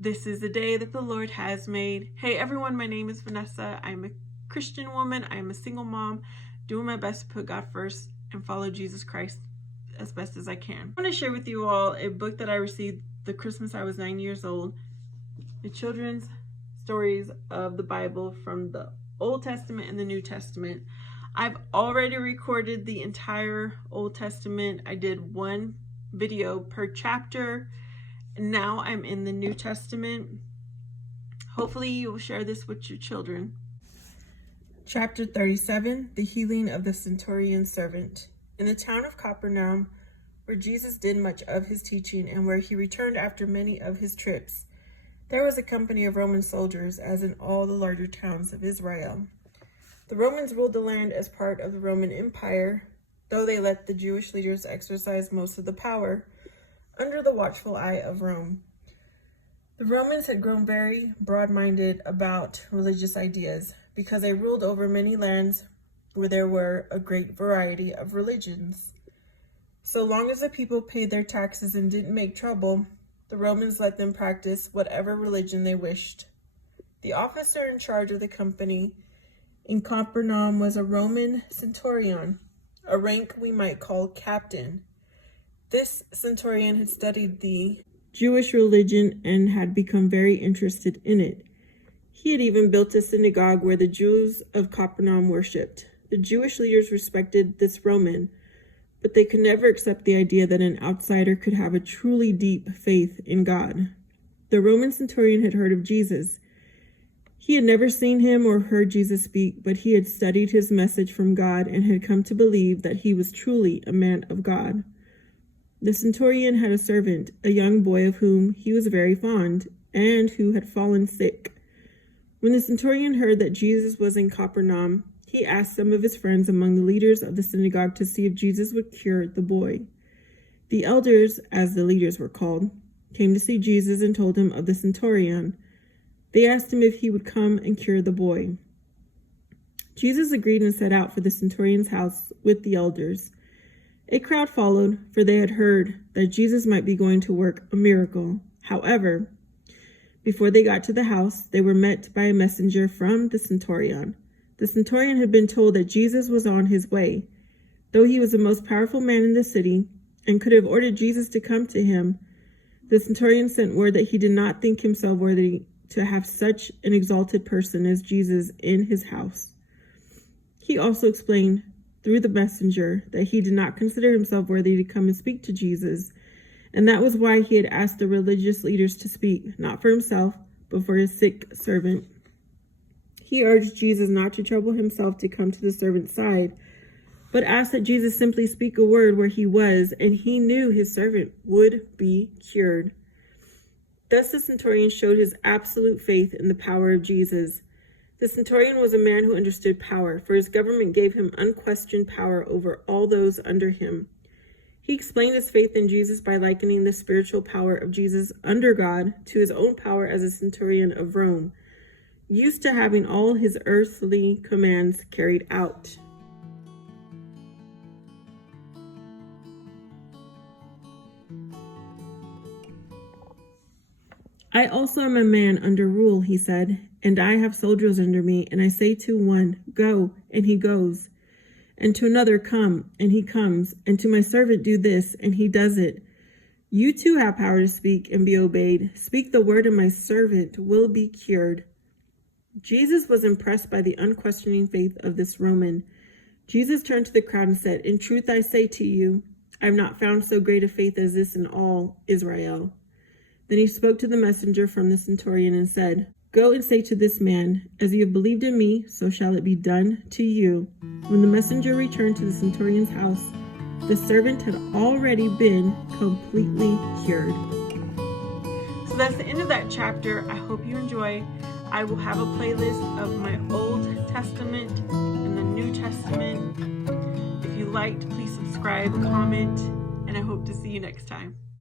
This is the day that the Lord has made. Hey everyone, my name is Vanessa. I'm a Christian woman. I'm a single mom, doing my best to put God first and follow Jesus Christ as best as I can. I want to share with you all a book that I received the Christmas I was 9 years old. The children's stories of the Bible from the Old Testament and the New Testament. I've already recorded the entire Old Testament. I did one video per chapter. Now I'm in the New Testament. Hopefully you will share this with your children. Chapter 37, the healing of the Centurion servant. In the town of Capernaum, where Jesus did much of his teaching and where he returned after many of his trips, there was a company of Roman soldiers, as in all the larger towns of Israel. The Romans ruled the land as part of the Roman Empire, though they let the Jewish leaders exercise most of the power under the watchful eye of Rome. The Romans had grown very broad-minded about religious ideas because they ruled over many lands where there were a great variety of religions. So long as the people paid their taxes and didn't make trouble, the Romans let them practice whatever religion they wished. The officer in charge of the company in Capernaum was a Roman centurion, a rank we might call captain. This centurion had studied the Jewish religion and had become very interested in it. He had even built a synagogue where the Jews of Capernaum worshipped. The Jewish leaders respected this Roman, but they could never accept the idea that an outsider could have a truly deep faith in God. The Roman centurion had heard of Jesus. He had never seen him or heard Jesus speak, but he had studied his message from God and had come to believe that he was truly a man of God. The centurion had a servant, a young boy of whom he was very fond, and who had fallen sick. When the centurion heard that Jesus was in Capernaum, he asked some of his friends among the leaders of the synagogue to see if Jesus would cure the boy. The elders, as the leaders were called, came to see Jesus and told him of the centurion. They asked him if he would come and cure the boy. Jesus agreed and set out for the centurion's house with the elders. A crowd followed, for they had heard that Jesus might be going to work a miracle. However, before they got to the house, they were met by a messenger from the centurion. The centurion had been told that Jesus was on his way. Though he was the most powerful man in the city and could have ordered Jesus to come to him, the centurion sent word that he did not think himself worthy to have such an exalted person as Jesus in his house. He also explained through the messenger that he did not consider himself worthy to come and speak to Jesus, and that was why he had asked the religious leaders to speak, not for himself, but for his sick servant. He urged Jesus not to trouble himself to come to the servant's side, but asked that Jesus simply speak a word where he was, and he knew his servant would be cured. Thus the centurion showed his absolute faith in the power of Jesus. The centurion was a man who understood power, for his government gave him unquestioned power over all those under him. He explained his faith in Jesus by likening the spiritual power of Jesus under God to his own power as a centurion of Rome, used to having all his earthly commands carried out. I also am a man under rule, he said, and I have soldiers under me, and I say to one, go, and he goes, and to another, come, and he comes, and to my servant, do this, and he does it. You too have power to speak and be obeyed. Speak the word, and my servant will be cured. Jesus was impressed by the unquestioning faith of this Roman. Jesus turned to the crowd and said, in truth I say to you, I have not found so great a faith as this in all Israel. Then he spoke to the messenger from the centurion and said, go and say to this man, as you have believed in me, so shall it be done to you. When the messenger returned to the centurion's house, the servant had already been completely cured. So that's the end of that chapter. I hope you enjoy. I will have a playlist of my Old Testament and the New Testament. If you liked, please subscribe, comment, and I hope to see you next time.